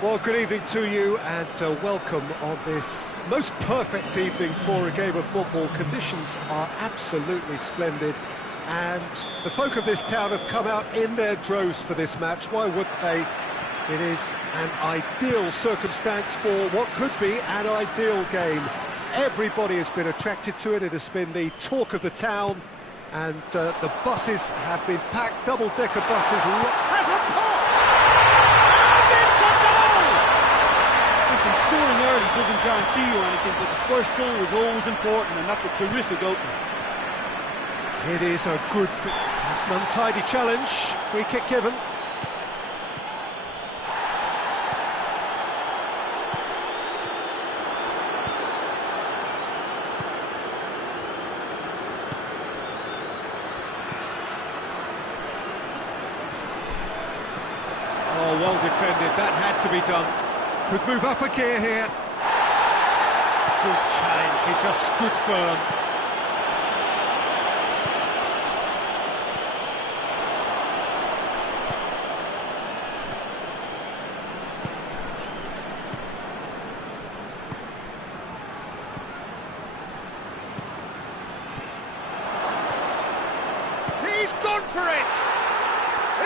Well, good evening to you and welcome on this most perfect evening for a game of football. Conditions are absolutely splendid and the folk of this town have come out in their droves for this match. Why wouldn't they? It is an ideal circumstance for what could be an ideal game. Everybody has been attracted to it. It has been the talk of the town and the buses have been packed, double-decker buses. Has a pot! Listen, scoring early doesn't guarantee you anything, but the first goal is always important, and that's a terrific opener. It is a good... It's an untidy challenge. Free kick given. Oh, well defended. That had to be done. Could move up a gear here. Good challenge, he just stood firm. He's gone for it!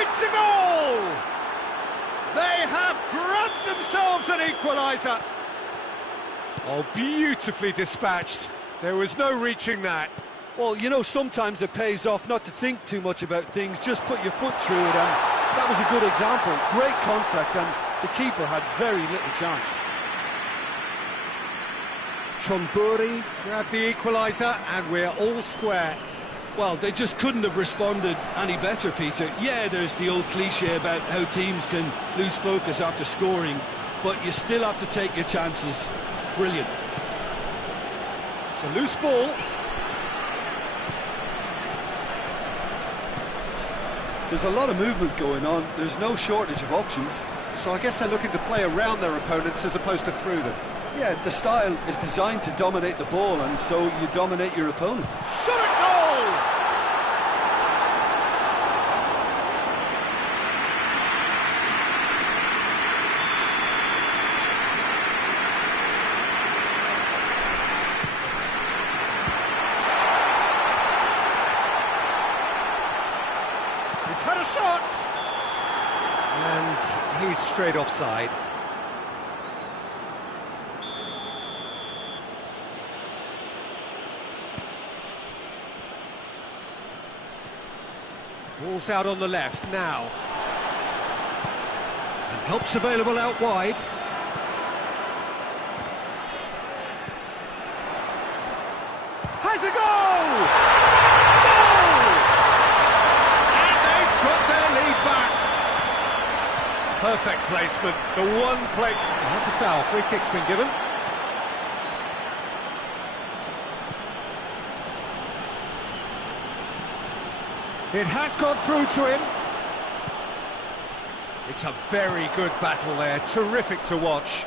It's a goal! They have grabbed themselves an equaliser. Oh, beautifully dispatched. There was no reaching that. Well, you know, sometimes it pays off not to think too much about things, just put your foot through it, and that was a good example. Great contact, and the keeper had very little chance. Chonburi grabbed the equaliser, and we're all square. Well, they just couldn't have responded any better, Peter. Yeah, there's the old cliche about how teams can lose focus after scoring, but you still have to take your chances. Brilliant. It's a loose ball. There's a lot of movement going on. There's no shortage of options. So I guess they're looking to play around their opponents as opposed to through them. Yeah, the style is designed to dominate the ball, and so you dominate your opponents. Shot at goal! He's had a shot! And he's straight offside. Ball's out on the left now. And help's available out wide. Has a goal! Goal! And they've got their lead back. Perfect placement. The one play... Oh, that's a foul. Free kick's been given. It has got through to him. It's a very good battle there, terrific to watch.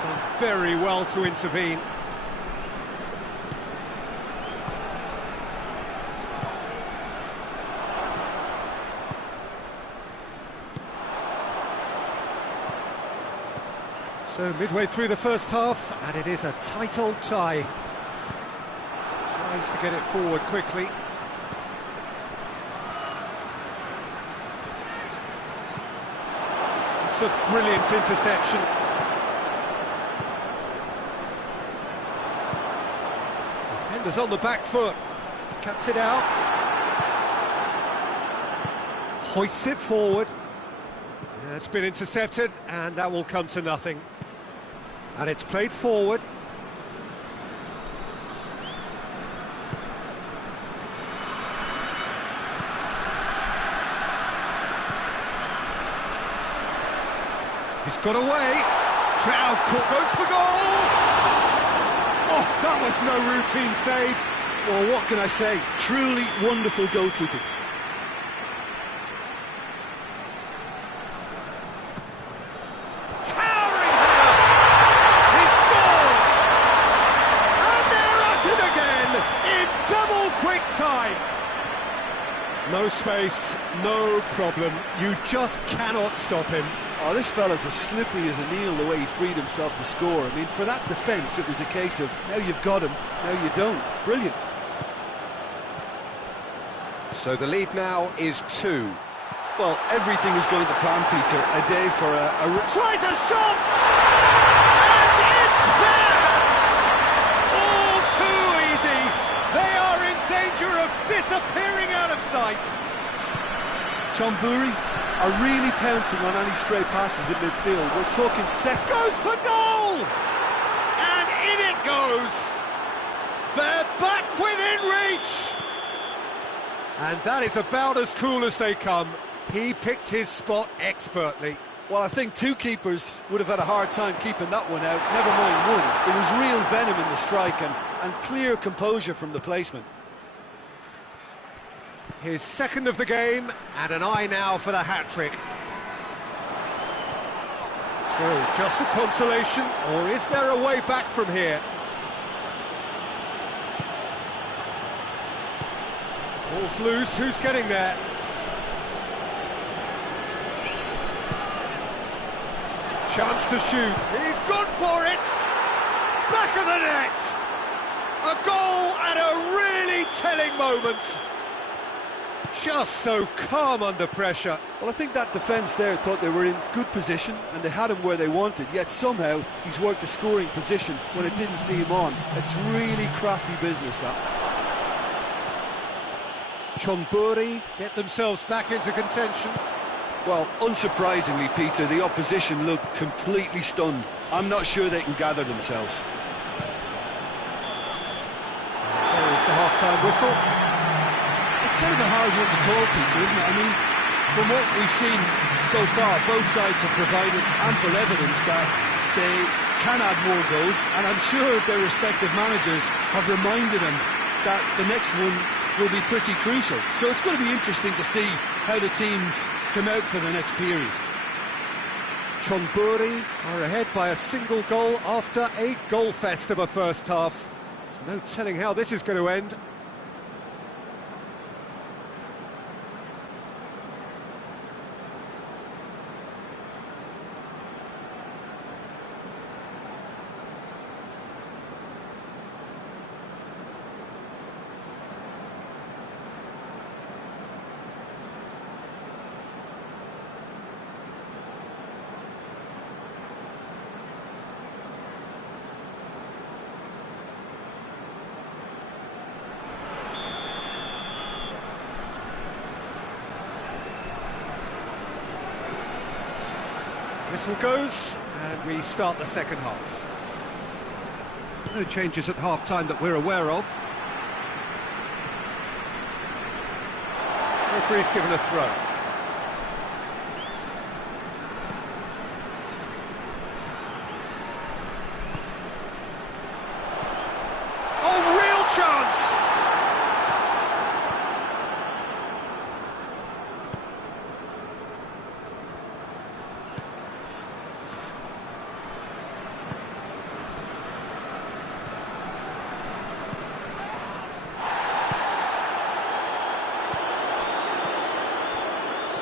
Done very well to intervene. So midway through the first half, and it is a tight old tie. Tries to get it forward quickly. It's a brilliant interception. Defender's on the back foot. Cuts it out. Hoists it forward. Yeah, it's been intercepted, and that will come to nothing. And it's played forward. He's got away. Crowd goes for goal. Oh, that was no routine save. Well, what can I say? Truly wonderful goalkeeping. Towering header. He scored. And they're at it again in double quick time. No space, no problem. You just cannot stop him. Oh, this fella's as slippery as a needle the way he freed himself to score. I mean, for that defence, it was a case of, now you've got him, now you don't. Brilliant. So the lead now is 2. Well, everything is going to plan, Peter. A day for a... Tries a shot! And it's there! All too easy! They are in danger of disappearing out of sight! Chonburi are really pouncing on any stray passes in midfield. We're talking set... Goes for goal! And in it goes! They're back within reach! And that is about as cool as they come. He picked his spot expertly. Well, I think 2 keepers would have had a hard time keeping that one out, never mind 1. There was real venom in the strike and clear composure from the placement. His second of the game, and an eye now for the hat-trick. So, just a consolation, or is there a way back from here? Ball's loose, who's getting there? Chance to shoot, he's gone for it! Back of the net! A goal at a really telling moment! Just so calm under pressure. Well, I think that defence there thought they were in good position and they had him where they wanted, yet somehow he's worked a scoring position when it didn't see him on. It's really crafty business, that. Chonburi get themselves back into contention. Well, unsurprisingly, Peter, the opposition looked completely stunned. I'm not sure they can gather themselves. There is the half-time whistle. It's kind of a hard one to call, Peter, isn't it? I mean, from what we've seen so far, both sides have provided ample evidence that they can add more goals, and I'm sure their respective managers have reminded them that the next one will be pretty crucial. So it's going to be interesting to see how the teams come out for the next period. Chonburi are ahead by a single goal after a goal fest of a first half. There's no telling how this is going to end. Whistle goes, and we start the second half. No changes at half-time that we're aware of. Referee's given a throw. Oh, real chance!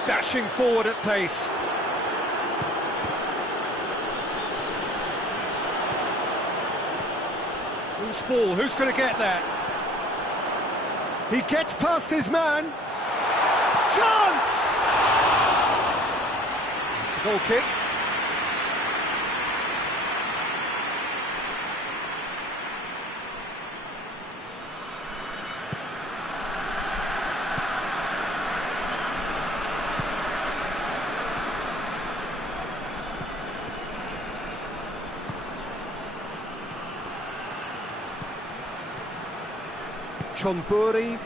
Dashing forward at pace. Loose ball, who's going to get there? He gets past his man. Chance! It's a goal kick. Chonburi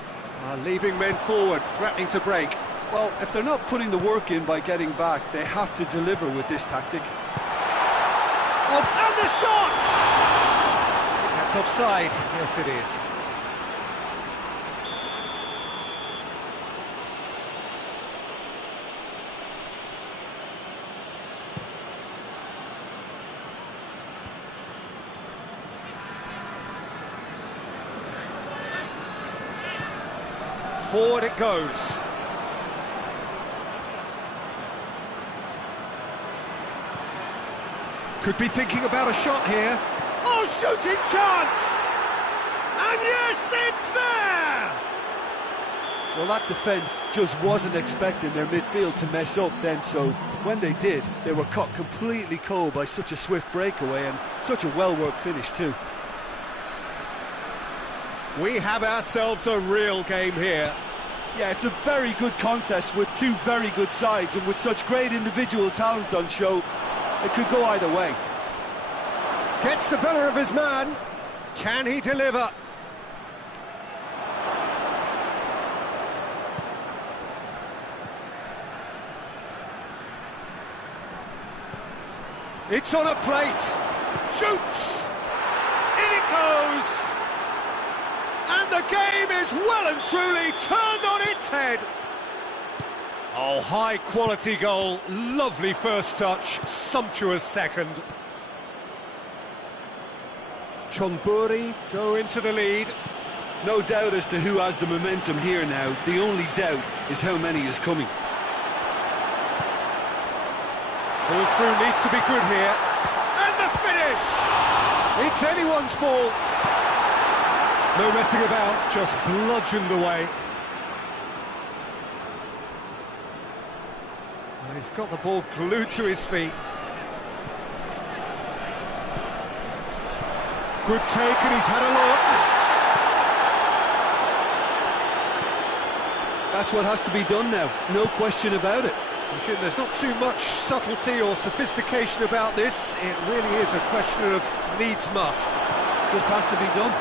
are leaving men forward, threatening to break. Well, if they're not putting the work in by getting back, they have to deliver with this tactic. Oh, and the shot! That's offside. Yes, it is. Forward it goes. Could be thinking about a shot here. Oh, shooting chance! And yes, it's there! Well, that defence just wasn't expecting their midfield to mess up then, so when they did, they were caught completely cold by such a swift breakaway and such a well-worked finish too. We have ourselves a real game here. Yeah, it's a very good contest with two very good sides, and with such great individual talent on show, it could go either way. Gets the better of his man. Can he deliver? It's on a plate. Shoots! In it goes! And the game is well and truly turned on its head. Oh, high-quality goal. Lovely first touch. Sumptuous second. Chonburi go into the lead. No doubt as to who has the momentum here now. The only doubt is how many is coming. Ball through needs to be good here. And the finish! It's anyone's ball. No messing about, just bludgeoned away. Well, he's got the ball glued to his feet. Good take, and he's had a look. That's what has to be done now, no question about it. And Jim, there's not too much subtlety or sophistication about this. It really is a question of needs must. Just has to be done.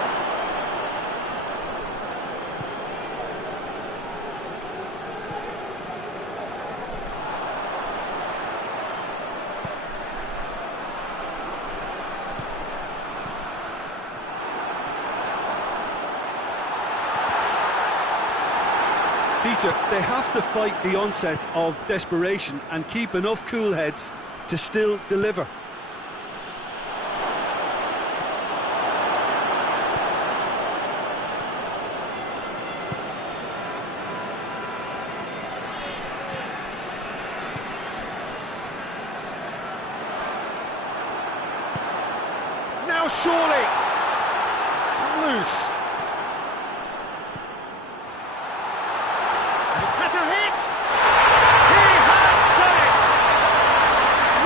Peter, they have to fight the onset of desperation and keep enough cool heads to still deliver. Now surely! It's come loose. Has a hit! He has done it!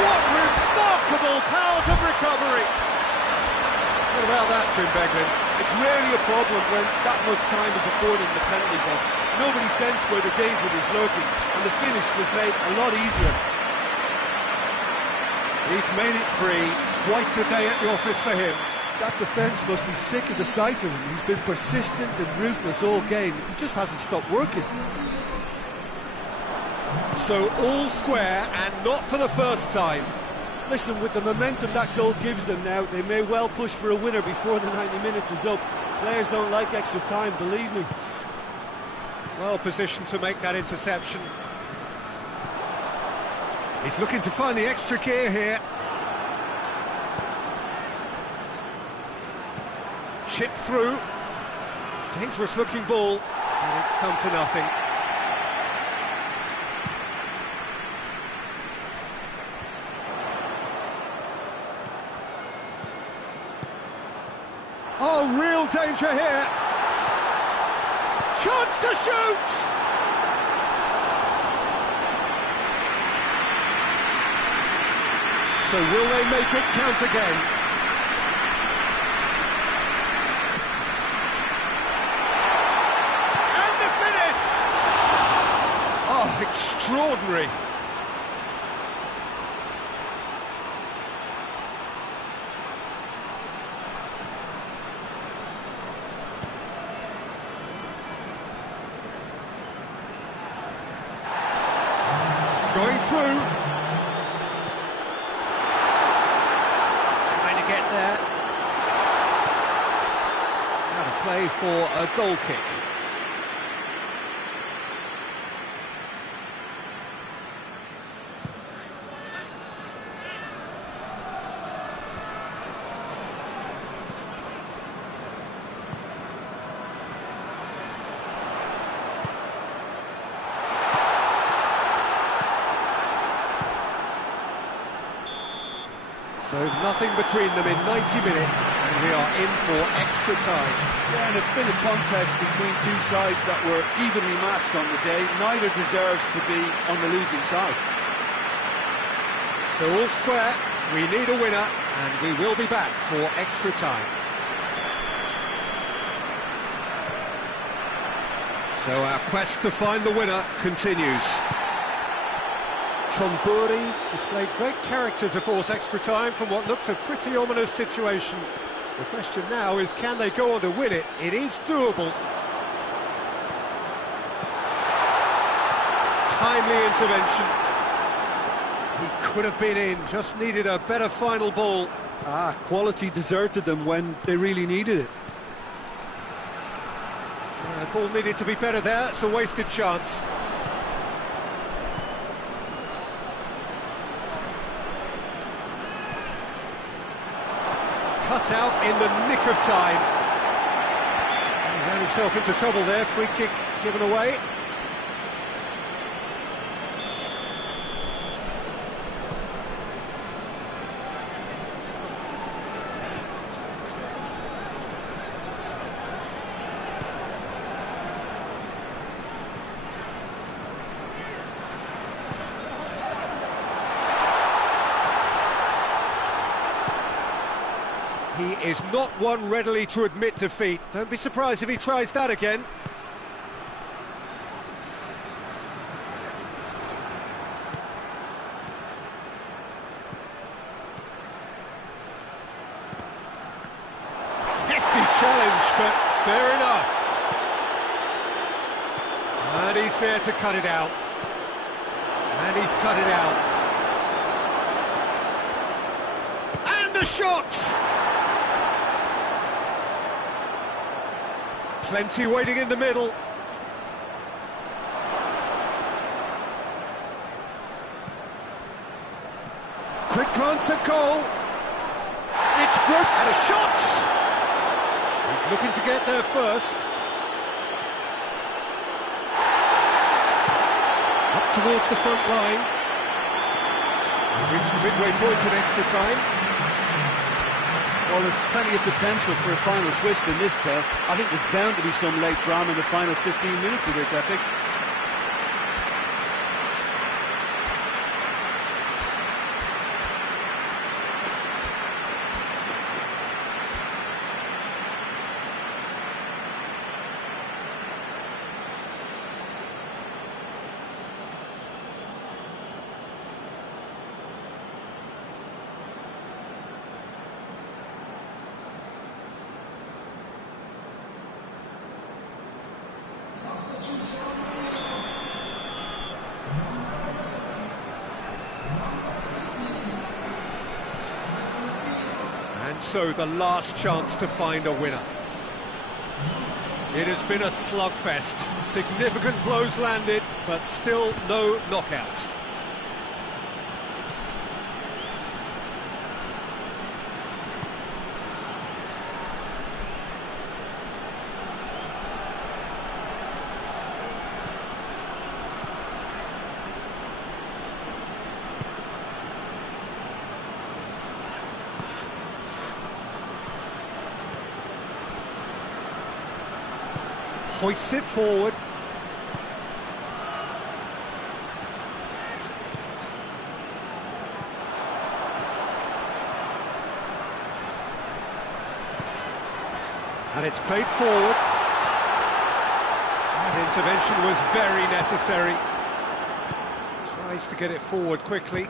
What remarkable powers of recovery! What about that, Jim Beglin? It's rarely a problem when that much time is afforded in the penalty box. Nobody sensed where the danger was lurking, and the finish was made a lot easier. He's made it free. Quite a day at the office for him. That defence must be sick of the sight of him. He's been persistent and ruthless all game. He just hasn't stopped working. So all square, and not for the first time. Listen, with the momentum that goal gives them now, they may well push for a winner before the 90 minutes is up. Players don't like extra time, believe me. Well positioned to make that interception. He's looking to find the extra gear here. Chip through. Dangerous looking ball. And it's come to nothing. Oh, real danger here. Chance to shoot! So will they make it count again? And the finish! Oh, extraordinary. Going through. Trying to get there. Out of play for a goal kick. So nothing between them in 90 minutes, and we are in for extra time. Yeah, and it's been a contest between two sides that were evenly matched on the day. Neither deserves to be on the losing side. So all square, we need a winner, and we will be back for extra time. So our quest to find the winner continues. Chonburi displayed great character to force extra time from what looked a pretty ominous situation. The question now is, can they go on to win it? It is doable. Timely intervention. He could have been in, just needed a better final ball. Quality deserted them when they really needed it. Ball needed to be better there, it's a wasted chance. Cut out in the nick of time. He ran himself into trouble there, free kick given away. He is not one readily to admit defeat. Don't be surprised if he tries that again. Hefty challenge, but fair enough. And he's there to cut it out. And he's cut it out. And a shot! Plenty waiting in the middle. Quick glance at goal. It's broke and a shot. He's looking to get there first. Up towards the front line. We've reached the midway point in extra time. Well, there's plenty of potential for a final twist in this tale. I think there's bound to be some late drama in the final 15 minutes of this epic. And so the last chance to find a winner. It has been a slugfest. Significant blows landed, but still no knockout. Hoists it forward. And it's played forward. That intervention was very necessary. Tries to get it forward quickly.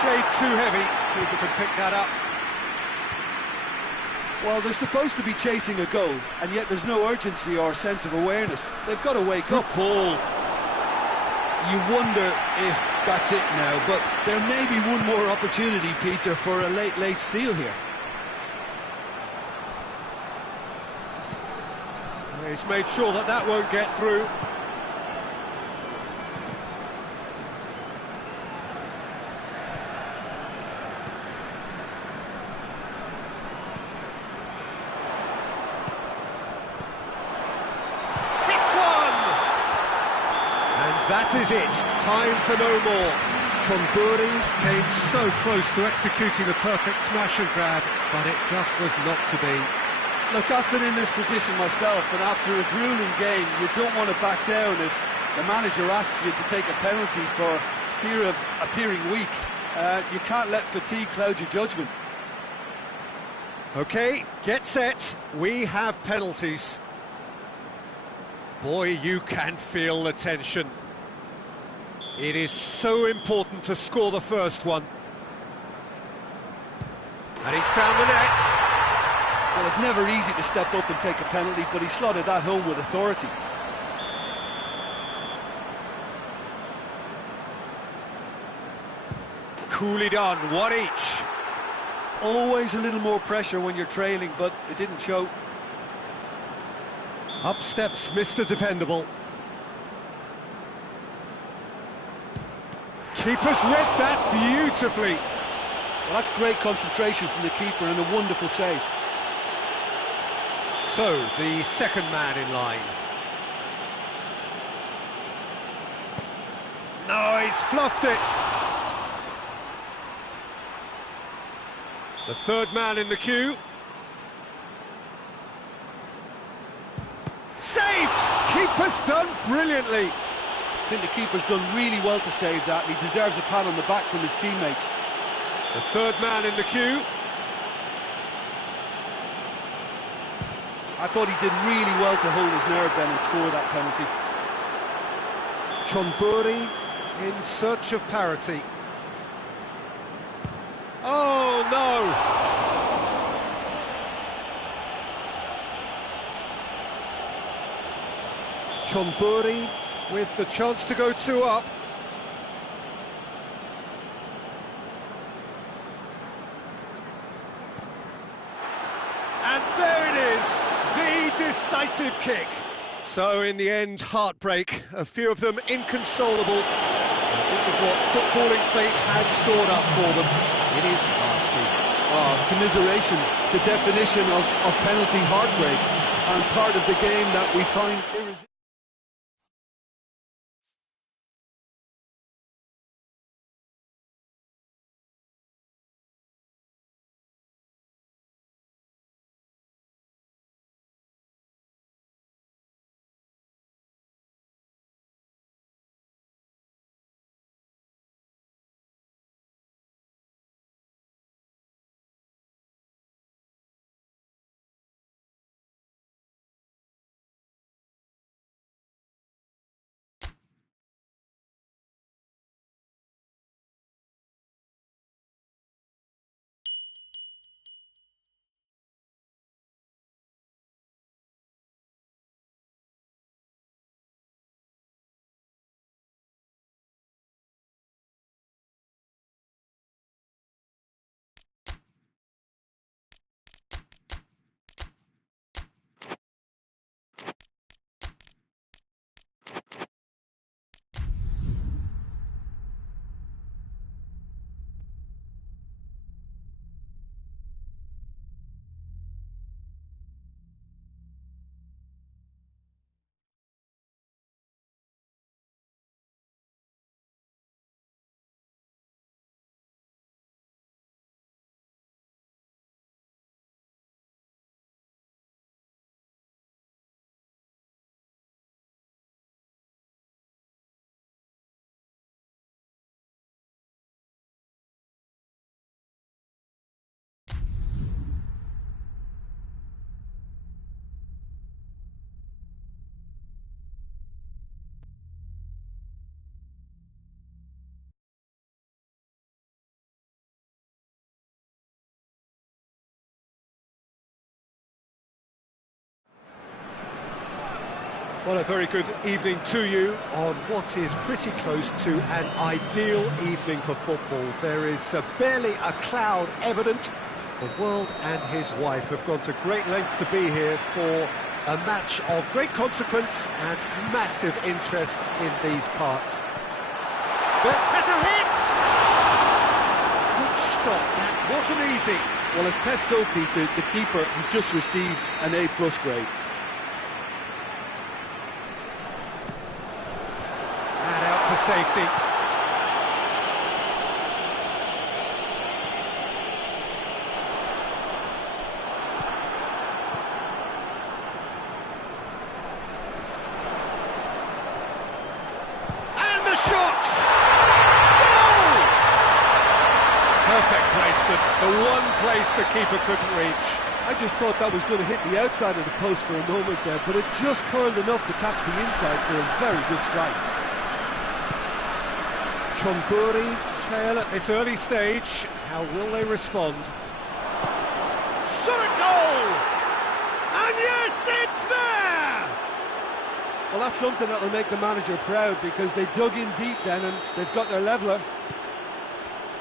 Shade too heavy. Keeper can pick that up. Well, they're supposed to be chasing a goal, and yet there's no urgency or sense of awareness. They've got to wake up. Good ball. You wonder if that's it now, but there may be one more opportunity, Peter, for a late steal here. He's made sure that that won't get through. that is it. Time for no more. Chonburi came so close to executing the perfect smash and grab, but it just was not to be. Look, I've been in this position myself, and after a grueling game, you don't want to back down if the manager asks you to take a penalty for fear of appearing weak. You can't let fatigue cloud your judgment. OK, get set. We have penalties. Boy, you can feel the tension. It is so important to score the first one. And he's found the net. Well, it's never easy to step up and take a penalty, but he slotted that home with authority. Coolly done, one each. Always a little more pressure when you're trailing, but it didn't show. Up steps Mr. Dependable. Keeper's read that beautifully. Well, that's great concentration from the keeper and a wonderful save. So, the second man in line. No, he's fluffed it. The third man in the queue. Saved! Keeper's done brilliantly. I think the keeper's done really well to save that, and he deserves a pat on the back from his teammates. The third man in the queue. I thought he did really well to hold his nerve then and score that penalty. Chonburi in search of parity. Oh, no! Chonburi with the chance to go 2 up. And there it is, the decisive kick. So in the end, heartbreak, a few of them inconsolable. This is what footballing fate had stored up for them. It is nasty. Oh, commiserations, the definition of penalty heartbreak, and part of the game that we find irresistible. Well, a very good evening to you on what is pretty close to an ideal evening for football. There is barely a cloud evident. The world and his wife have gone to great lengths to be here for a match of great consequence and massive interest in these parts. But there's a hit! Good stop, that wasn't easy. Well, as Tesco, Peter, the keeper has just received an A+ grade. And out safety. And the shot! Goal! Perfect placement, the one place the keeper couldn't reach. I just thought that was going to hit the outside of the post for a moment there, but it just curled enough to catch the inside for a very good strike. Chonburi trail at this early stage. How will they respond? Shot at goal! And yes, it's there! Well, that's something that'll make the manager proud, because they dug in deep then and they've got their leveller.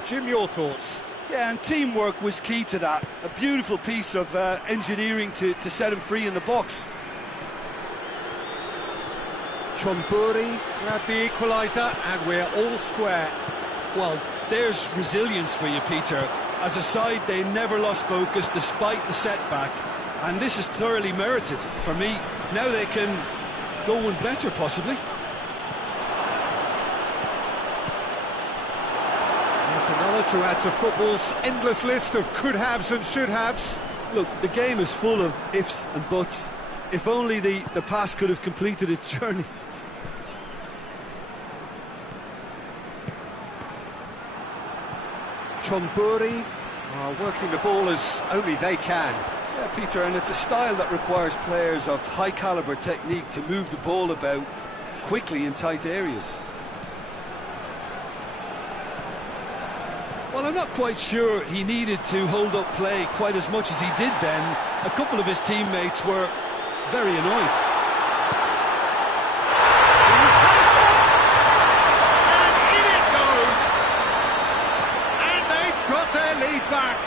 Jim, your thoughts? Yeah, and teamwork was key to that. A beautiful piece of engineering to set him free in the box. Chonburi grabbed the equaliser, and we're all square. Well, there's resilience for you, Peter. As a side, they never lost focus despite the setback, and this is thoroughly merited for me. Now they can go one better, possibly. That's another to add to football's endless list of could-haves and should-haves. Look, the game is full of ifs and buts. If only the pass could have completed its journey. Chonburi are working the ball as only they can. Yeah, Peter, and it's a style that requires players of high-caliber technique to move the ball about quickly in tight areas. Well, I'm not quite sure he needed to hold up play quite as much as he did then. A couple of his teammates were very annoyed. He's had a shot! And in it goes! And they've got their lead back.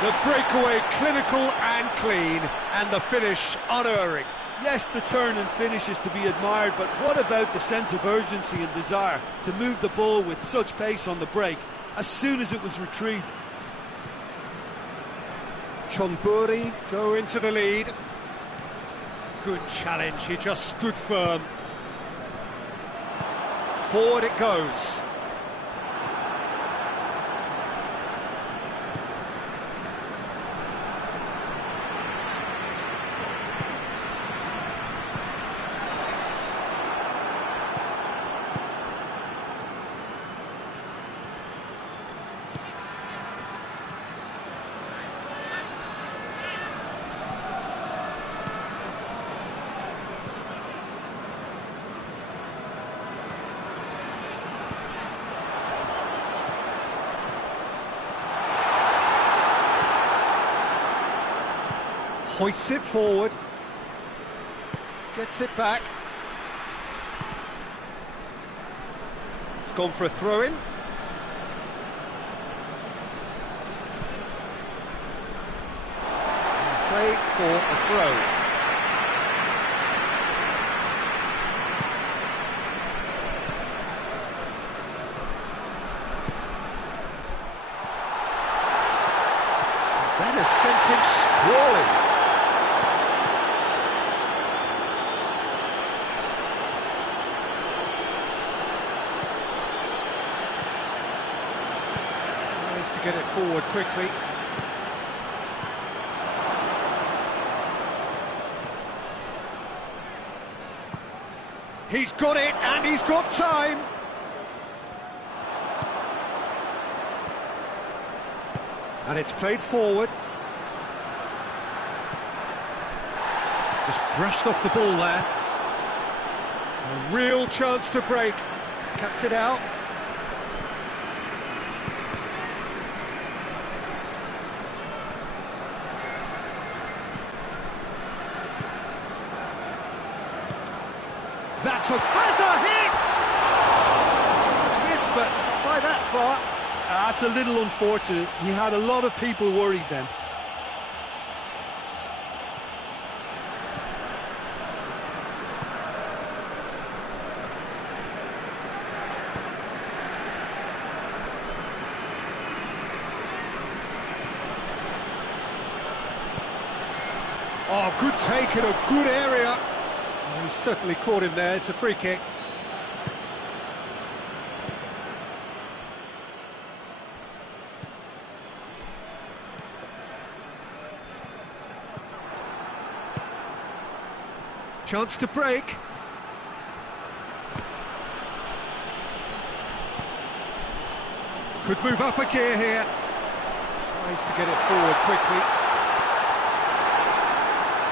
The breakaway clinical and clean, and the finish unerring. Yes, the turn and finish is to be admired, but what about the sense of urgency and desire to move the ball with such pace on the break as soon as it was retrieved? Chonburi go into the lead. Good challenge, he just stood firm. Forward it goes. Hoists it forward, gets it back. It's gone for a throw-in. Play for a throw. That has sent him sprawling. To get it forward quickly. He's got it, and he's got time. And it's played forward. Just brushed off the ball there. A real chance to break. Cuts it out. Has a hit! It's missed, but not by that far. That's a little unfortunate. He had a lot of people worried then. Oh, good take in a good area. He certainly caught him there. It's a free kick. Chance to break. Could move up a gear here. Tries to get it forward quickly.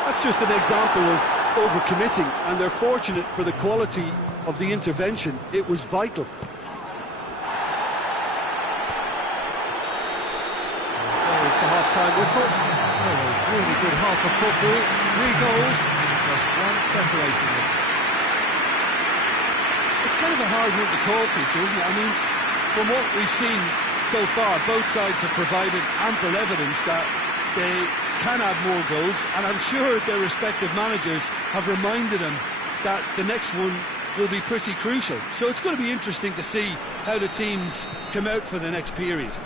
That's just an example of overcommitting, and they're fortunate for the quality of the intervention. It was vital. There is the half-time whistle. So a really good half of football. 3 goals, just one separating them. It's kind of a hard one to call, Peter, isn't it? I mean, from what we've seen so far, both sides have provided ample evidence that they can add more goals, and I'm sure their respective managers have reminded them that the next one will be pretty crucial. So it's going to be interesting to see how the teams come out for the next period.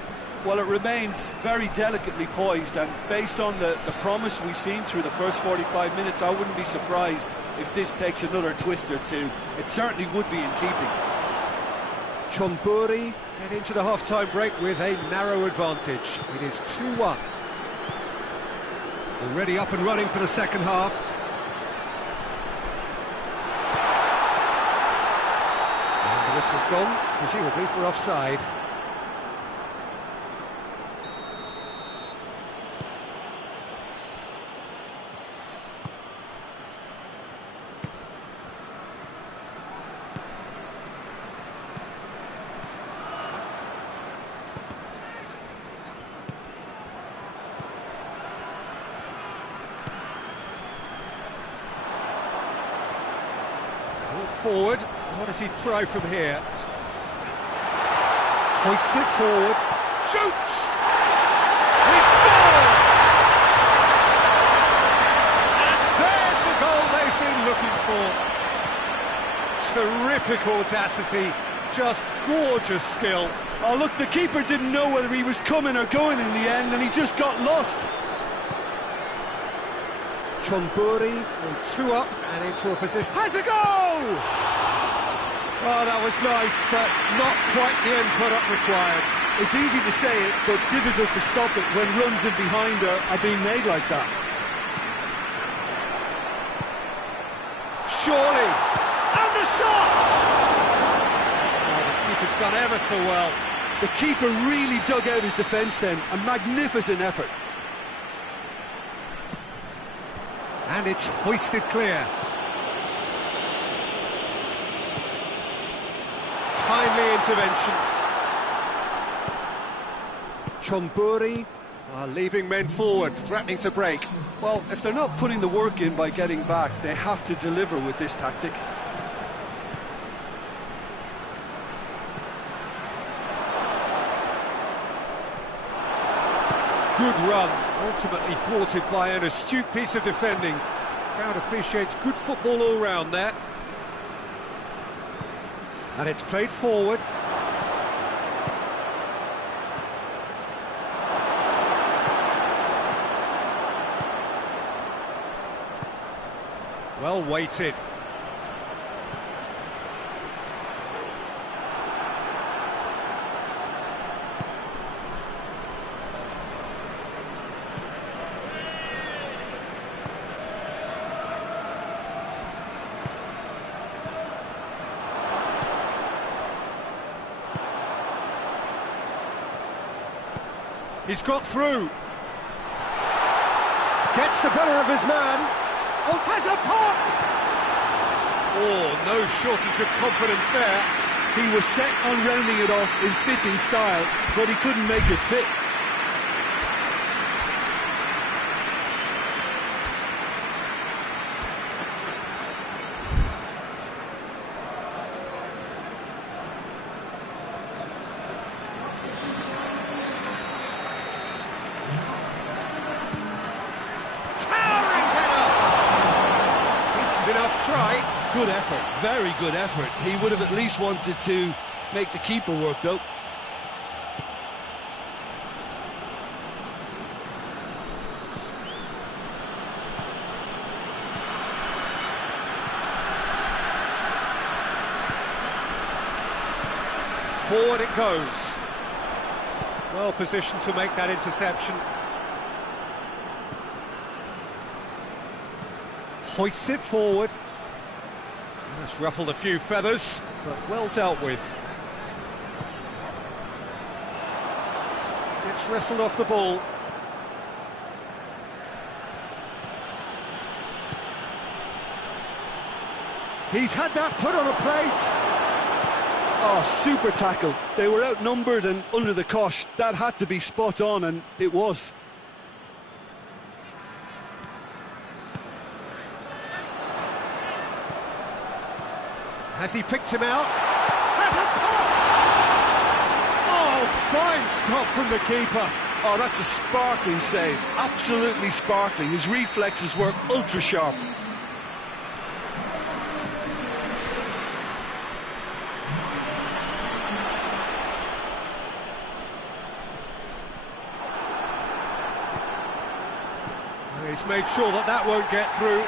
Well, it remains very delicately poised, and based on the promise we've seen through the first 45 minutes, I wouldn't be surprised if this takes another twist or two. It certainly would be in keeping. Chonburi get into the half-time break with a narrow advantage. It is 2-1. Already up and running for the second half. And the whistle's gone, presumably for offside. Forward, what does he try from here? Hoists it forward, shoots! He scores! And there's the goal they've been looking for. Terrific audacity, just gorgeous skill. Oh, look, the keeper didn't know whether he was coming or going in the end, and he just got lost. Chonburi will 2 up and into a position. Has a goal! Oh, that was nice, but not quite the end product required. It's easy to say it, but difficult to stop it when runs in behind are being made like that. Surely! And the shot! Oh, the keeper's done ever so well. The keeper really dug out his defence then. A magnificent effort. And it's hoisted clear. Timely intervention. Chonburi are leaving men forward, threatening to break. Well, if they're not putting the work in by getting back, they have to deliver with this tactic. Good run, ultimately thwarted by an astute piece of defending. Crowd appreciates good football all round there. And it's played forward. Well weighted. He's got through. Gets the better of his man. Oh, has a pop! Oh, no shortage of confidence there. He was set on rounding it off in fitting style, but he couldn't make it fit. Good effort, very good effort. He would have at least wanted to make the keeper work, though. Forward it goes. Well positioned to make that interception. hoists it forward. That's ruffled a few feathers, but well dealt with. Gets wrestled off the ball. He's had that put on a plate. Oh, super tackle. They were outnumbered and under the cosh. That had to be spot on, and it was. Has he picked him out? Has a pop! Oh, fine stop from the keeper. Oh, that's a sparkling save. Absolutely sparkling. His reflexes work ultra sharp. He's made sure that that won't get through.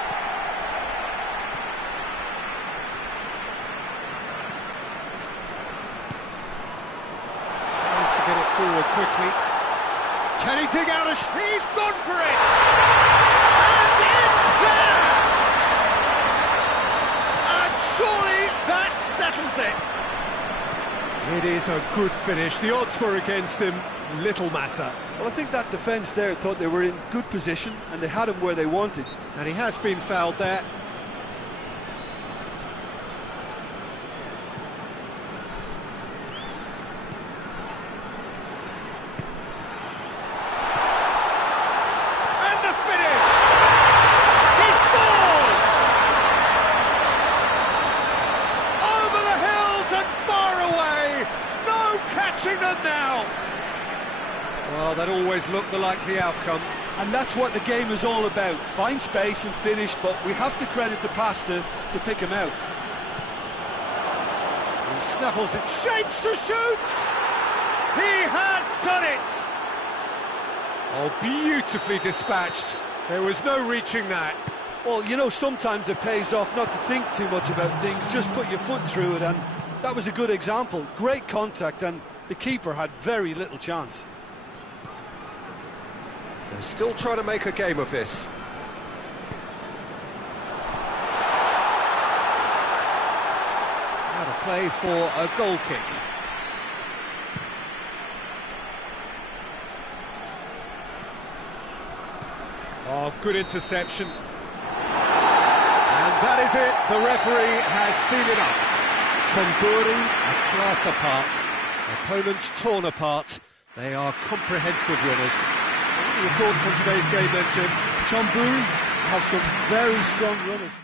Tries to get it forward quickly. Can he dig out he's gone for it! And it's there! And surely that settles it! It is a good finish. The odds were against him. Little matter. Well, I think that defence there thought they were in good position and they had him where they wanted. And he has been fouled there. And the finish! He scores! Over the hills and far away! No catching them now! Well, that always looked the likely outcome. And that's what the game is all about. Find space and finish, but we have to credit the pass to pick him out. He snuffles it, shapes to shoot! He has done it! Oh, beautifully dispatched. There was no reaching that. Well, you know, sometimes it pays off not to think too much about things, just put your foot through it, and that was a good example. Great contact, and the keeper had very little chance. They're still trying to make a game of this. Out of play for a goal kick. Oh, good interception. And that is it. The referee has seen enough. Chonburi are class apart. Opponents torn apart. They are comprehensive winners. What are your thoughts on today's game then, Jim? Chonburi have some very strong runners.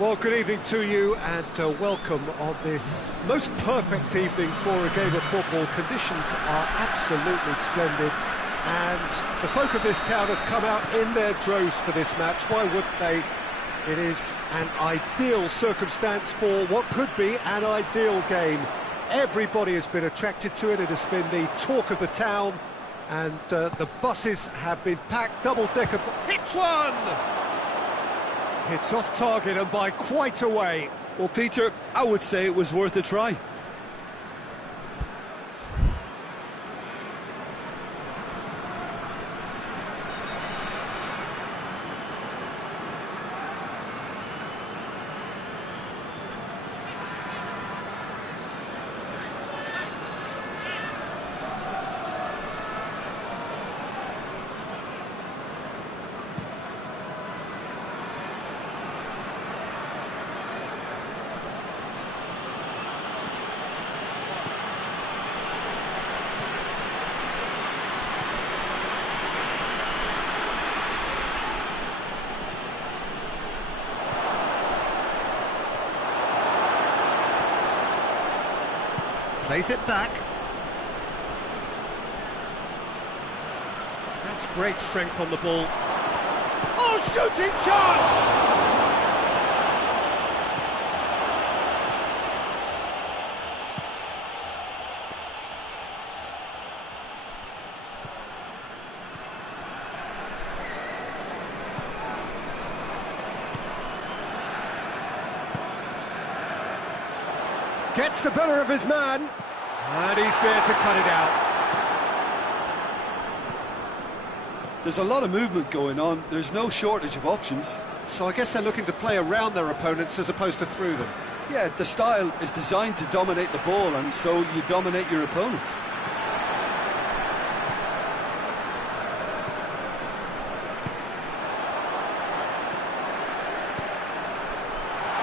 Well, good evening to you and welcome on this most perfect evening for a game of football. Conditions are absolutely splendid and the folk of this town have come out in their droves for this match. Why wouldn't they? It is an ideal circumstance for what could be an ideal game. Everybody has been attracted to it. It has been the talk of the town and the buses have been packed, double-decker. Hits one! It's off target and by quite a way. Well, Peter, I would say it was worth a try. Plays it back. That's great strength on the ball. Oh, shooting chance! Gets the better of his man. And he's there to cut it out. There's a lot of movement going on. There's no shortage of options. So I guess they're looking to play around their opponents as opposed to through them. Yeah, the style is designed to dominate the ball, and so you dominate your opponents.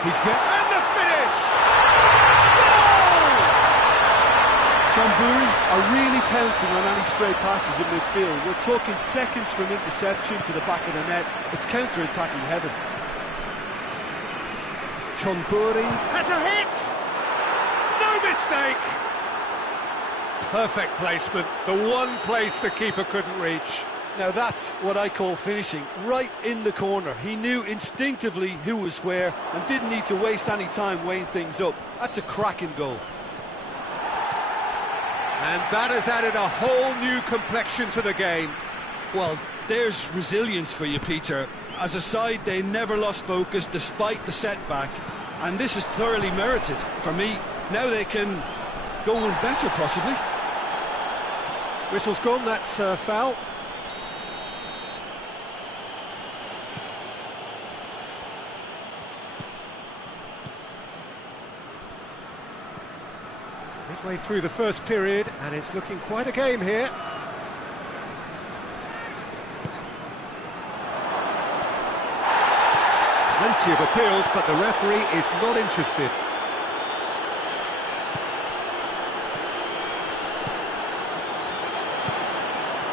He's there. And the finish! John Burry are really pouncing on any stray passes in midfield. We're talking seconds from interception to the back of the net. It's counter-attacking heaven. John Burry has a hit! No mistake! Perfect placement, the one place the keeper couldn't reach. Now that's what I call finishing, right in the corner. He knew instinctively who was where and didn't need to waste any time weighing things up. That's a cracking goal. And that has added a whole new complexion to the game. Well, there's resilience for you, Peter. As a side, they never lost focus despite the setback, and this is thoroughly merited. For me, now they can go on better, possibly. Whistle's gone, that's foul. Midway through the first period, and it's looking quite a game here. Plenty of appeals, but the referee is not interested.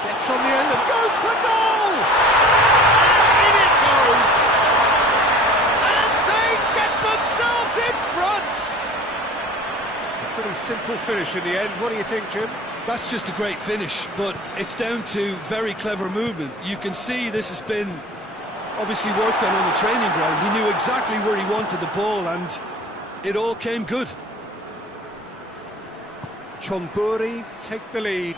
Gets on the end and goes for goal! And in it goes! And they get themselves in front! Pretty simple finish in the end. What do you think, Jim? That's just a great finish, but it's down to very clever movement. You can see this has been obviously worked on the training ground. He knew exactly where he wanted the ball, and it all came good. John Burry take the lead.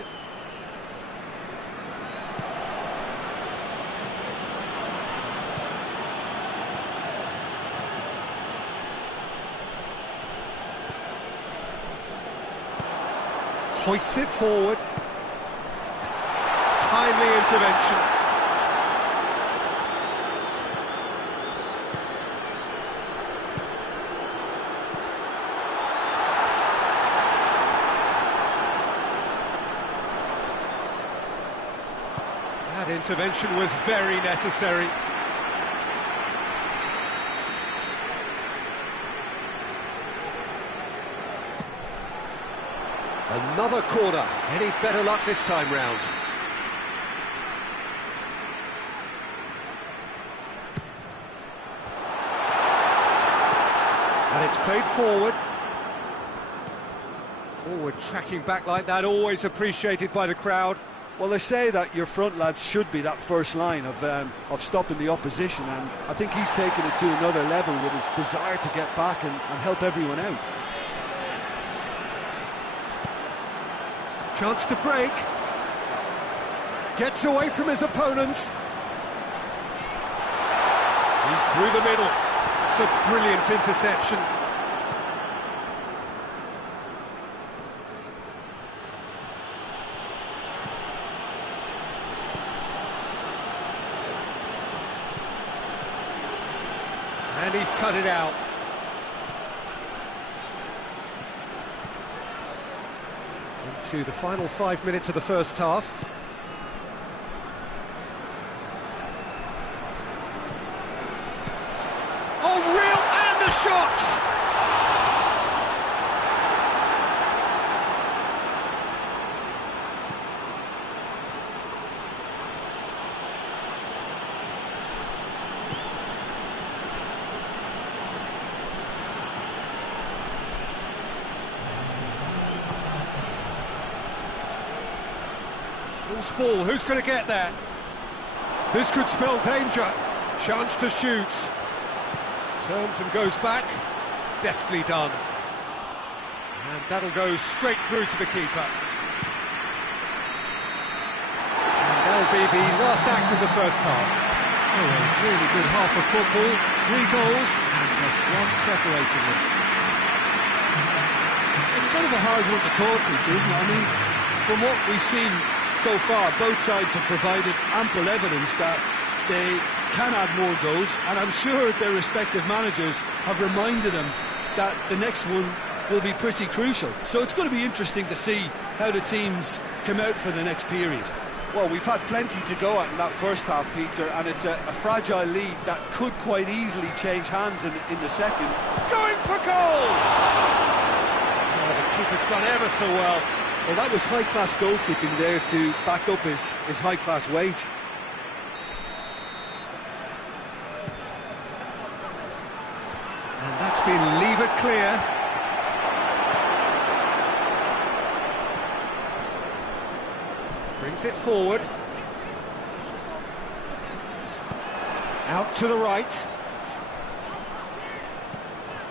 Hoists it forward. Timely intervention. That intervention was very necessary. Another corner. Any better luck this time round? it's played forward. Forward tracking back like that, always appreciated by the crowd. Well, they say that your front lads should be that first line of stopping the opposition, and I think he's taken it to another level with his desire to get back and help everyone out. Chance to break. Gets away from his opponents. He's through the middle. It's a brilliant interception. And he's cut it out. Into the final 5 minutes of the first half. Oh, real, and the shot! Loose ball, who's going to get that? This could spell danger. Chance to shoot. Turns and goes back. Deftly done. And that'll go straight through to the keeper. And that'll be the last act of the first half. So a really good half of football. 3 goals and just one separating them. It's kind of a hard one to call, Peter, isn't it? I mean, from what we've seen so far, both sides have provided ample evidence that they can add more goals, and I'm sure their respective managers have reminded them that the next one will be pretty crucial. So it's going to be interesting to see how the teams come out for the next period. Well, we've had plenty to go at in that first half, Peter, and it's a fragile lead that could quite easily change hands in the second. Going for goal! Oh, the keeper's done ever so well. Well, that was high-class goalkeeping there to back up his high-class wage. And that's been levered clear. Brings it forward. Out to the right.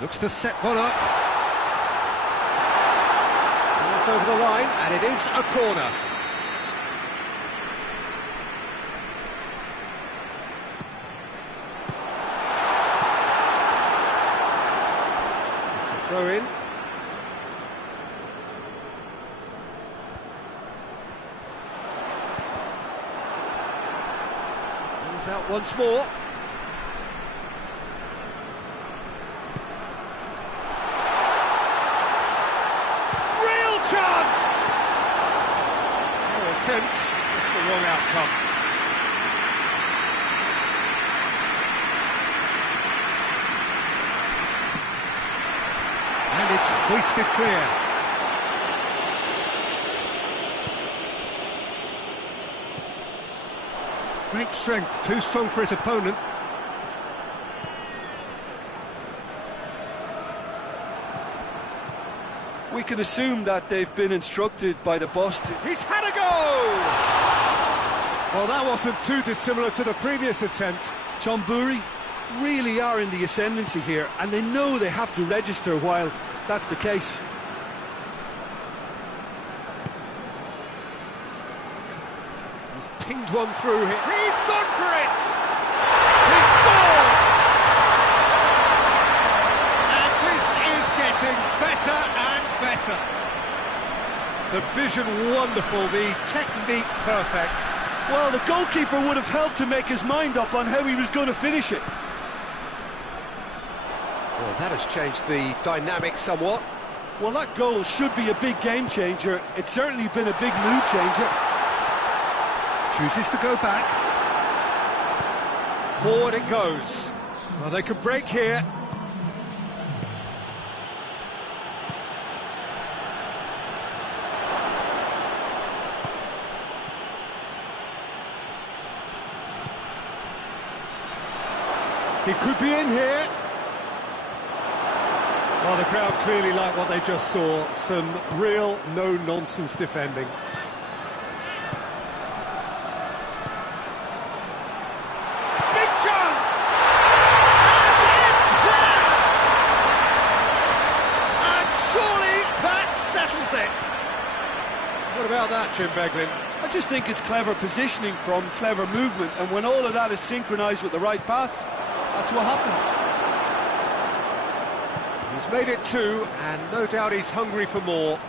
Looks to set one up. Goes over the line, and it is a corner. Throw in. Comes out once more. Real chance! No attempt, just the wrong outcome. And it's hoisted clear. Great strength, too strong for his opponent. We can assume that they've been instructed by the boss to... He's had a go! Well, that wasn't too dissimilar to the previous attempt. John Burry really are in the ascendancy here, and they know they have to register while that's the case. He's pinged one through here. He's gone for it! He's scored! And this is getting better and better. The vision wonderful, the technique perfect. Well, the goalkeeper would have helped to make his mind up on how he was going to finish it. Well, that has changed the dynamic somewhat. Well, that goal should be a big game changer. It's certainly been a big mood changer. Chooses to go back. Forward it goes. Well, they can break here. He could be in here. Well, the crowd clearly like what they just saw. Some real no-nonsense defending. Big chance! And it's there! And surely that settles it. What about that, Jim Beglin? I just think it's clever positioning from clever movement, and when all of that is synchronised with the right pass, that's what happens. He's made it 2, and no doubt he's hungry for more.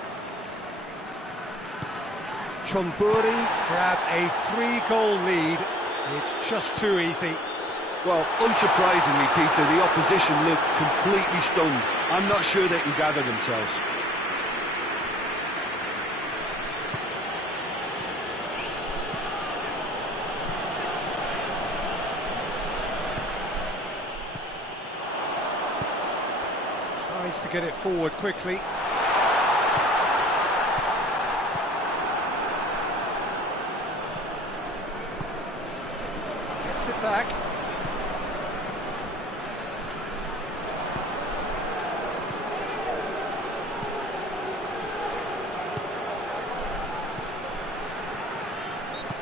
Chonburi grab a 3-goal lead. It's just too easy. Well, unsurprisingly, Peter, the opposition look completely stunned. I'm not sure they can gather themselves. Tries to get it forward quickly. Gets it back.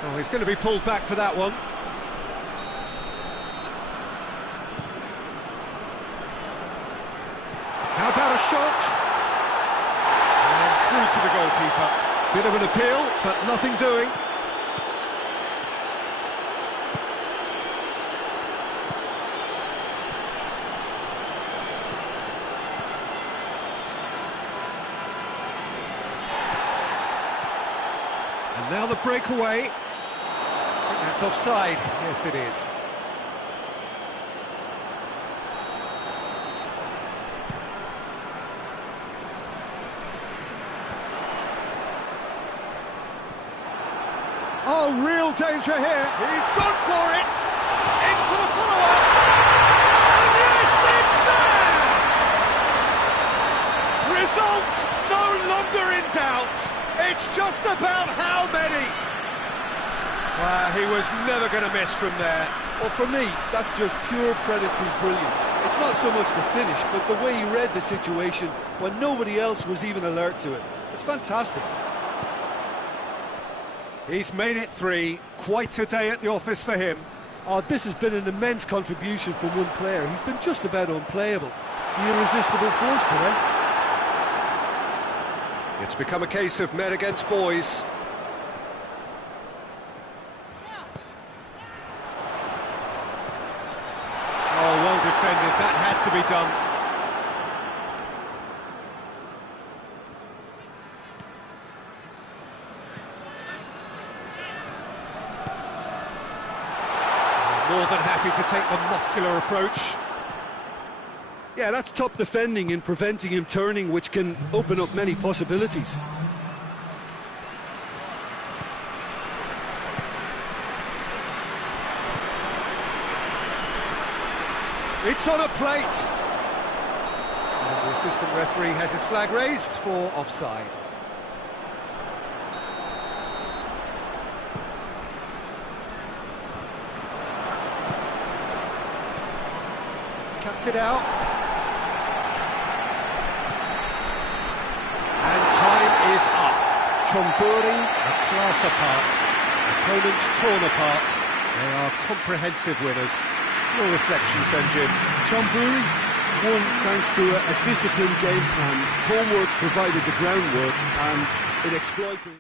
Oh, he's going to be pulled back for that one. How about a shot? And through to the goalkeeper. Bit of an appeal, but nothing doing. And now the breakaway. I think that's offside. Yes, it is. Oh, real danger here. He's gone for it! In for the follow-up! And yes, it's there! Results no longer in doubt. It's just about how many. Well, he was never going to miss from there. Well, for me, that's just pure predatory brilliance. It's not so much the finish, but the way he read the situation when nobody else was even alert to it. It's fantastic. He's made it 3. Quite a day at the office for him. Oh, this has been an immense contribution from one player. He's been just about unplayable. The irresistible force today. It's become a case of men against boys. Oh, well defended. That had to be done. More than happy to take the muscular approach. Yeah, that's top defending in preventing him turning, which can open up many possibilities. It's on a plate. And the assistant referee has his flag raised for offside. Cuts it out. And time is up. Chonburi, a class apart. Opponents torn apart. They are comprehensive winners. Your reflections then, Jim? Chonburi won thanks to a disciplined game plan. Homework provided the groundwork and it exploited...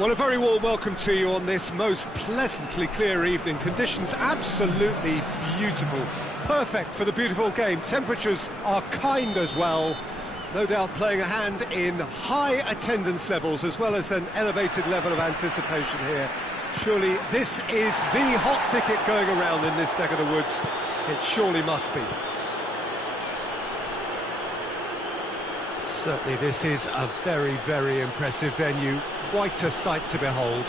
Well, a very warm welcome to you on this most pleasantly clear evening. Conditions absolutely beautiful. Perfect for the beautiful game. Temperatures are kind as well. No doubt playing a hand in high attendance levels as well as an elevated level of anticipation here. Surely this is the hot ticket going around in this neck of the woods. It surely must be. Certainly this is a very, very impressive venue. Quite a sight to behold.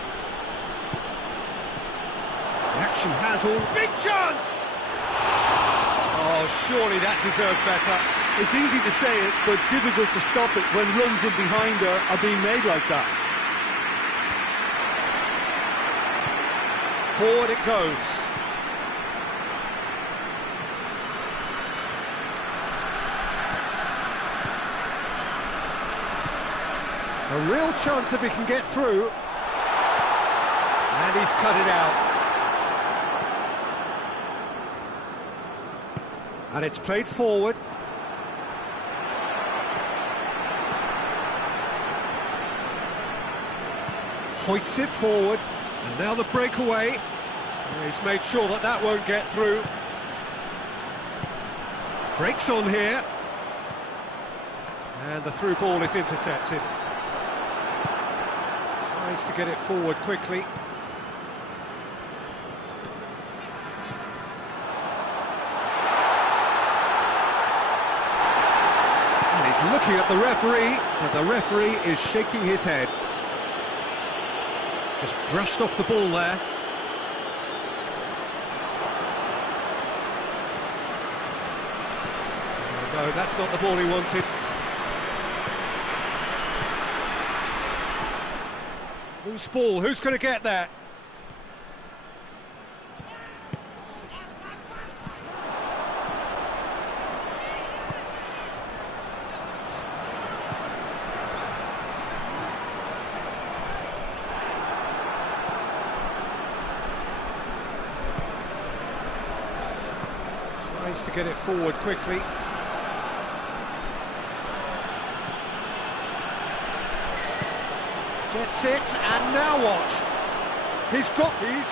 The action has all... Big chance! Oh, surely that deserves better. It's easy to say it, but difficult to stop it when runs in behind her are being made like that. Forward it goes. A real chance if he can get through. And he's cut it out. And it's played forward. Hoists it forward. And now the breakaway. He's made sure that that won't get through. Breaks on here. And the through ball is intercepted. Tries to get it forward quickly. And he's looking at the referee, and the referee is shaking his head. Just brushed off the ball there. Oh, no, that's not the ball he wanted. Loose ball, who's going to get that? Tries to get it forward quickly. Gets it, and now what? He's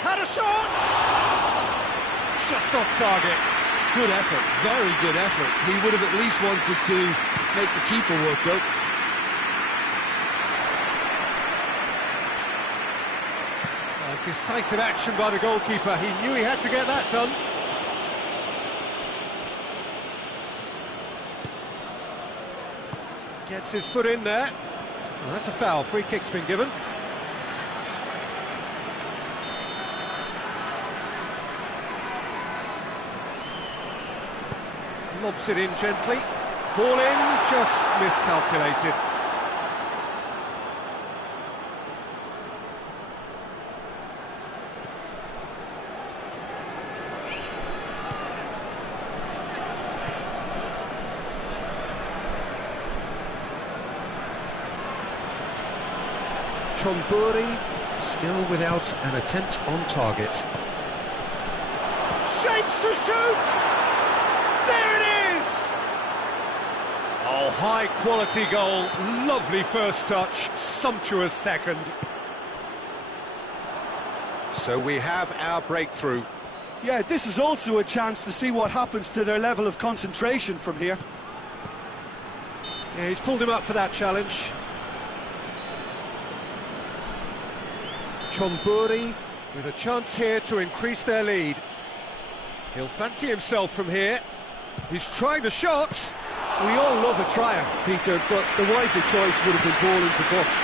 had a shot! Just off target. Good effort, very good effort. He would have at least wanted to make the keeper work out. Decisive action by the goalkeeper. He knew he had to get that done. Gets his foot in there. Well, that's a foul. Free kick's been given. Lobs it in gently. Ball in, just miscalculated. Chonburi still without an attempt on target. Shapes to shoot! There it is! Oh, high quality goal, lovely first touch, sumptuous second. So we have our breakthrough. Yeah, this is also a chance to see what happens to their level of concentration from here. Yeah, he's pulled him up for that challenge. Chonburi with a chance here to increase their lead. He'll fancy himself from here. He's trying the shot. We all love a tryer, Peter, but the wiser choice would have been ball into box.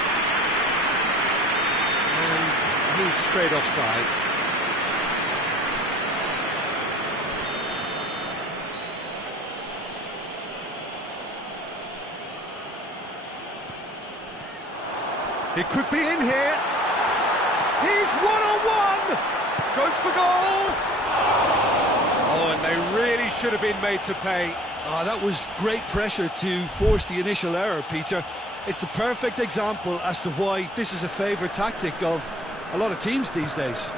And he's straight offside. He could be in here. He's one-on-one! Goes for goal! Oh, and they really should have been made to pay. That was great pressure to force the initial error, Peter. It's the perfect example as to why this is a favourite tactic of a lot of teams these days.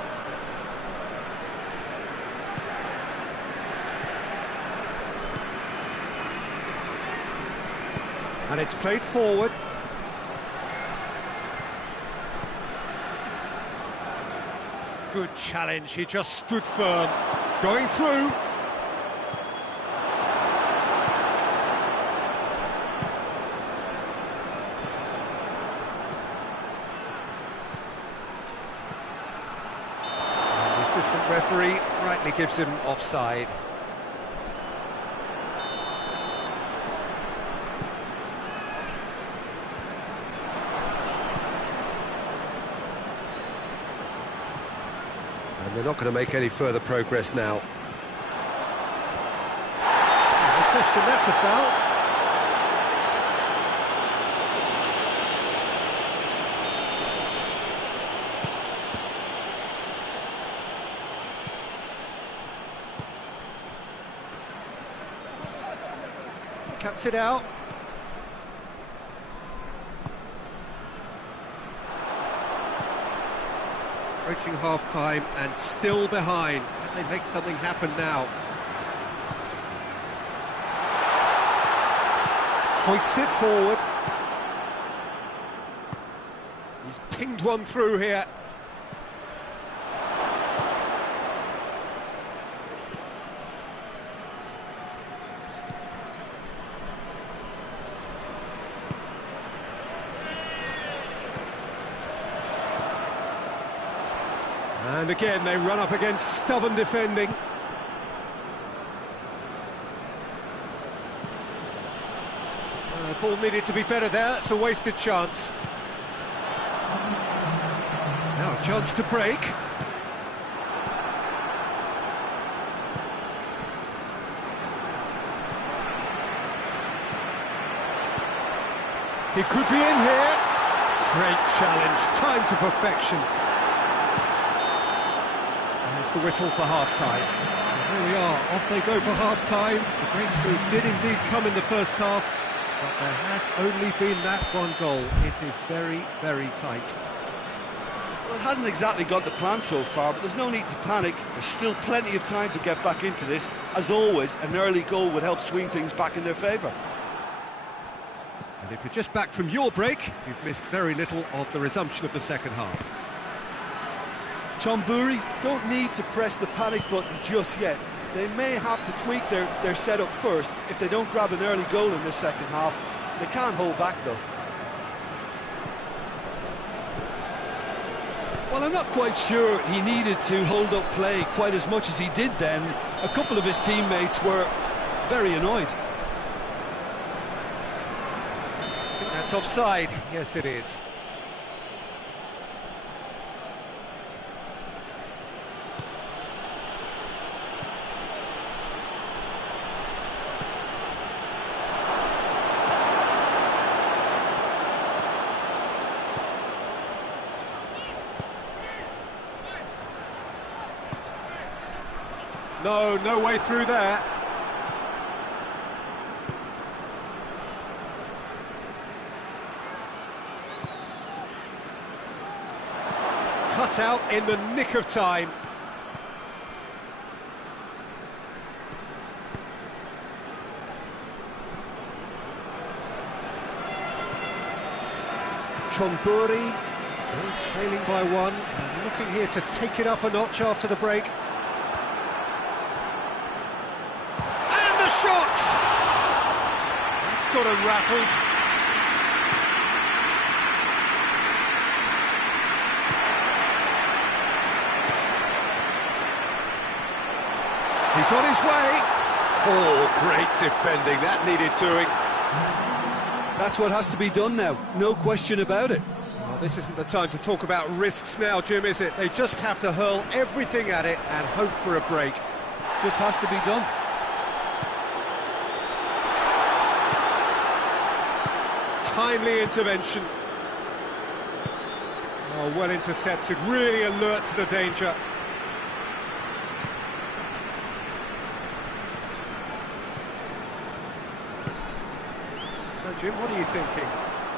And it's played forward. Good challenge, he just stood firm. Going through. And the assistant referee rightly gives him offside. And they're not going to make any further progress now. No question, that's a foul. Cuts it out. Approaching half-time and still behind. Can they make something happen now? Hoists it forward. He's pinged one through here. And again, they run up against stubborn defending. Ball needed to be better there, it's a wasted chance. Now a chance to break. He could be in here. Great challenge, time to perfection. There's the whistle for half-time. There we are, off they go for half-time. The breakthrough did indeed come in the first half, but there has only been that one goal. It is very, very tight. Well, it hasn't exactly got the plan so far, but there's no need to panic. There's still plenty of time to get back into this. As always, an early goal would help swing things back in their favour. And if you're just back from your break, you've missed very little of the resumption of the second half. Chonburi don't need to press the panic button just yet. They may have to tweak their setup first if they don't grab an early goal in this second half. They can't hold back though. Well, I'm not quite sure he needed to hold up play quite as much as he did then. A couple of his teammates were very annoyed. I think that's offside. Yes, it is. No way through there. Cut out in the nick of time. Chonburi still trailing by one, and looking here to take it up a notch after the break. Shot! That's got him rattled. He's on his way. Oh, great defending. That needed doing. That's what has to be done now, no question about it. Well, this isn't the time to talk about risks now, Jim, is it? They just have to hurl everything at it and hope for a break. Just has to be done. Timely intervention. Oh, well intercepted, really alert to the danger. So, Jim, what are you thinking?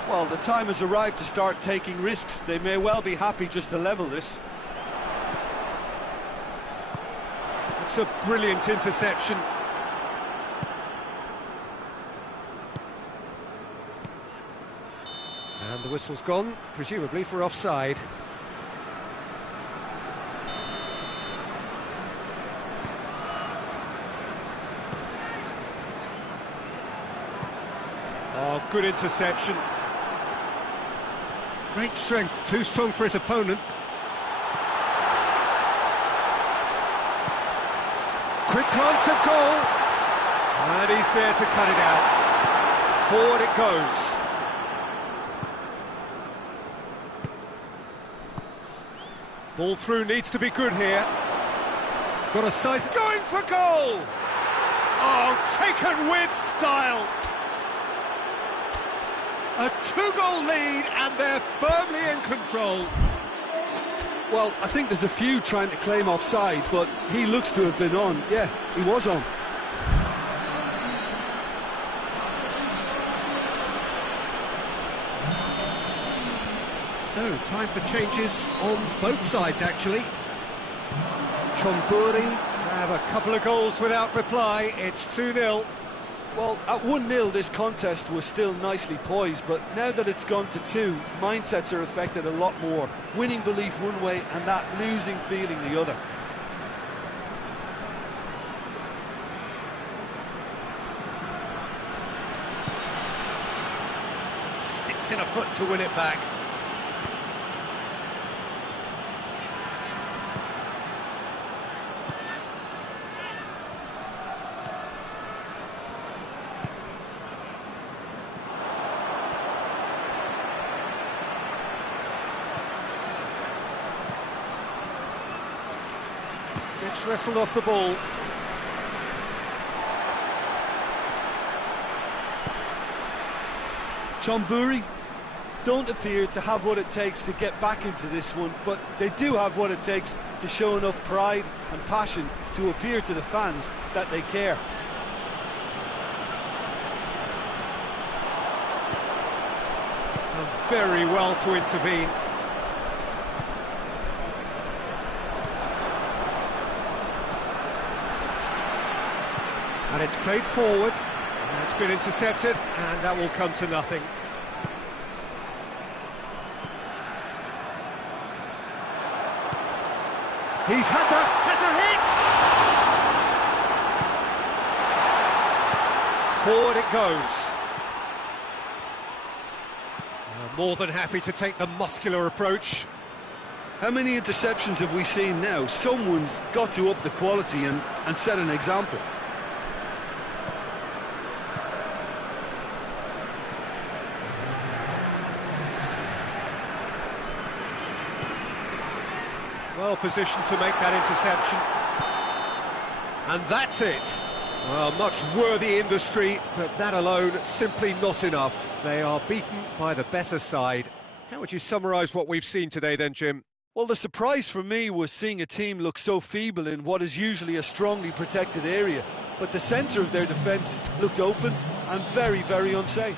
Well, the time has arrived to start taking risks. They may well be happy just to level this. It's a brilliant interception. And the whistle's gone, presumably for offside. Oh, good interception. Great strength, too strong for his opponent. Quick glance at goal. And he's there to cut it out. Forward it goes. Ball through needs to be good here. Got a size, going for goal! Oh, taken with style! A two-goal lead and they're firmly in control. Well, I think there's a few trying to claim offside, but he looks to have been on. Yeah, he was on. So, time for changes on both sides, actually. Chonburi have a couple of goals without reply. It's 2-0. Well, at 1-0, this contest was still nicely poised, but now that it's gone to 2, mindsets are affected a lot more. Winning belief one way and that losing feeling the other. Sticks in a foot to win it back. Gets wrestled off the ball. Chonburi don't appear to have what it takes to get back into this one, but they do have what it takes to show enough pride and passion to appear to the fans that they care. Done very well to intervene. And it's played forward, and it's been intercepted, and that will come to nothing. He's had that, has a hit! Forward it goes. More than happy to take the muscular approach. How many interceptions have we seen now? Someone's got to up the quality and set an example. Well positioned to make that interception. And that's it. Well, much worthy industry, but that alone simply not enough. They are beaten by the better side. How would you summarise what we've seen today then, Jim? Well, the surprise for me was seeing a team look so feeble in what is usually a strongly protected area. But the centre of their defence looked open and very, very unsafe.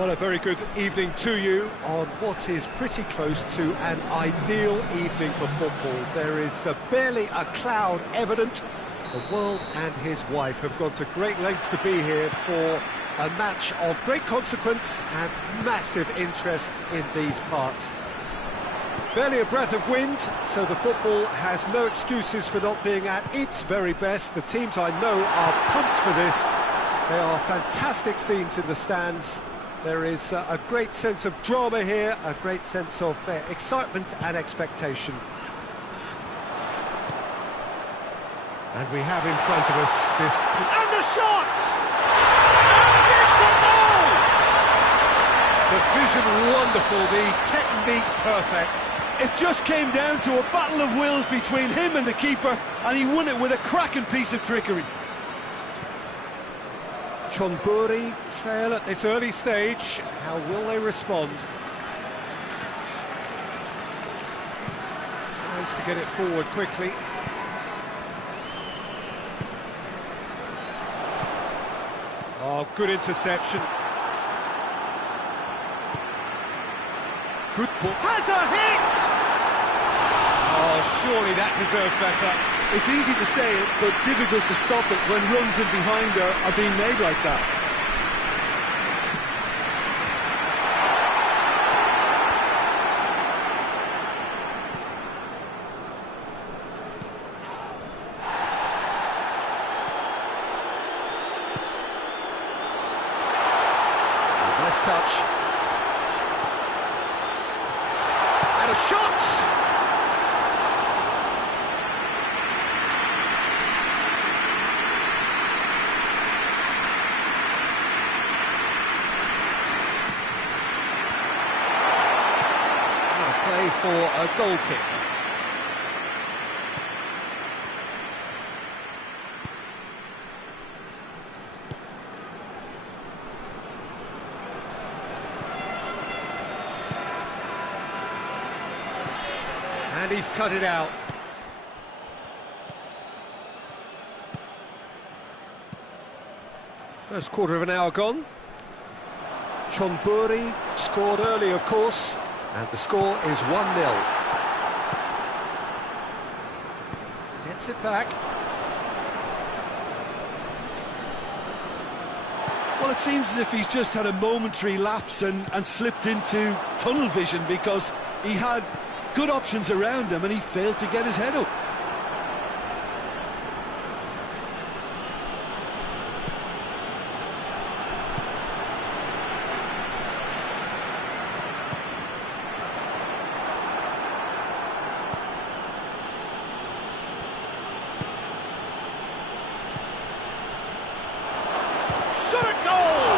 Well, a very good evening to you on what is pretty close to an ideal evening for football. There is barely a cloud evident. The world and his wife have gone to great lengths to be here for a match of great consequence and massive interest in these parts. Barely a breath of wind, so the football has no excuses for not being at its very best. The teams I know are pumped for this. There are fantastic scenes in the stands. There is a great sense of drama here, a great sense of excitement and expectation. And we have in front of us this... And the shot! And it's a goal! The vision wonderful, the technique perfect. It just came down to a battle of wills between him and the keeper, and he won it with a cracking piece of trickery. Chonburi trail at this early stage. How will they respond? Tries to get it forward quickly. Oh, good interception. Good ball. Has a hit! Oh, surely that deserved better. It's easy to say it, but difficult to stop it when runs in behind are being made like that. Nice touch. And a shot! Play for a goal kick. And he's cut it out. First quarter of an hour gone. Chonburi scored early, of course, and the score is 1-0. Gets it back. Well, it seems as if he's just had a momentary lapse and slipped into tunnel vision, because he had good options around him and he failed to get his head up. Shot a goal!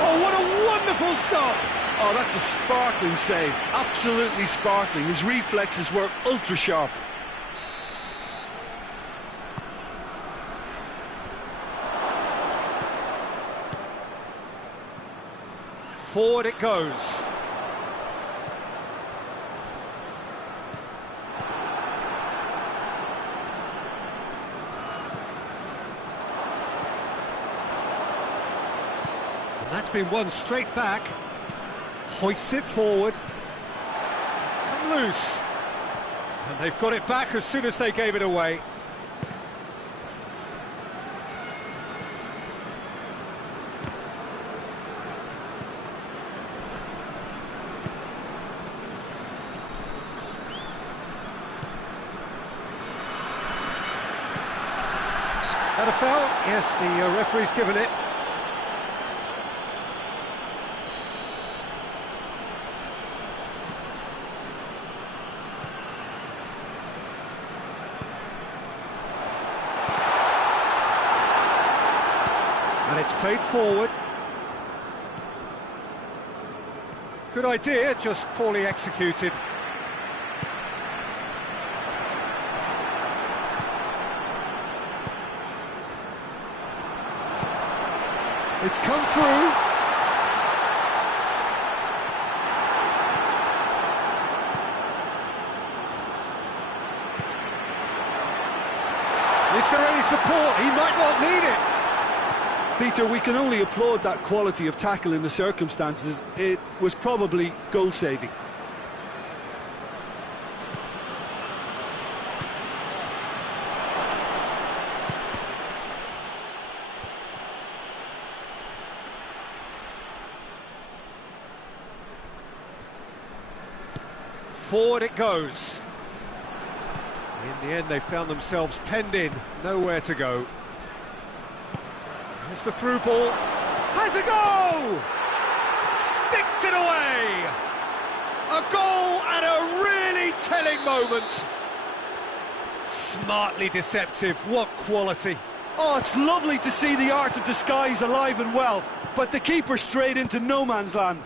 Oh, what a wonderful stop! Oh, that's a sparkling save, absolutely sparkling. His reflexes were ultra sharp. Forward it goes. And that's been won straight back. Hoists it forward. It's come loose. And they've got it back as soon as they gave it away. That a foul? Yes, the referee's given it. And it's played forward. Good idea, just poorly executed. It's come through. Is there any support? He might not need it. Peter, we can only applaud that quality of tackle in the circumstances. It was probably goal-saving. Forward it goes. In the end, they found themselves penned in, nowhere to go. Here's the through ball. Has a go! Sticks it away! A goal at a really telling moment. Smartly deceptive, what quality. Oh, it's lovely to see the art of disguise alive and well, but the keeper straight into no man's land.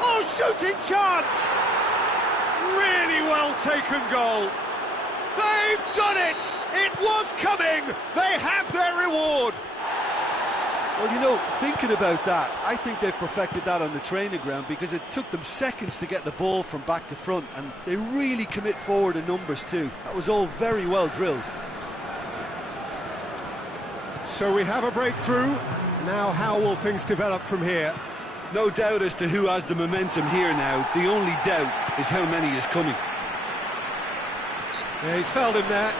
Oh, shooting chance! Really well taken goal. They've done it! It was coming! They have their reward! Well, you know, thinking about that, I think they've perfected that on the training ground because it took them seconds to get the ball from back to front, and they really commit forward in numbers too. That was all very well drilled. So we have a breakthrough. Now how will things develop from here? No doubt as to who has the momentum here now. The only doubt is how many is coming. Yeah, he's fouled him there.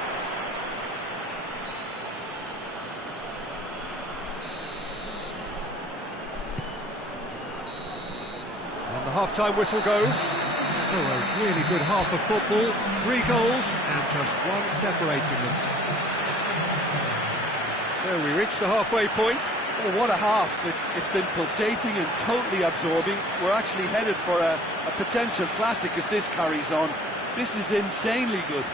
And the half-time whistle goes. So a really good half of football. 3 goals and just one separating them. So we reach the halfway point. Oh, what a half. It's been pulsating and totally absorbing. We're actually headed for a potential classic if this carries on. This is insanely good.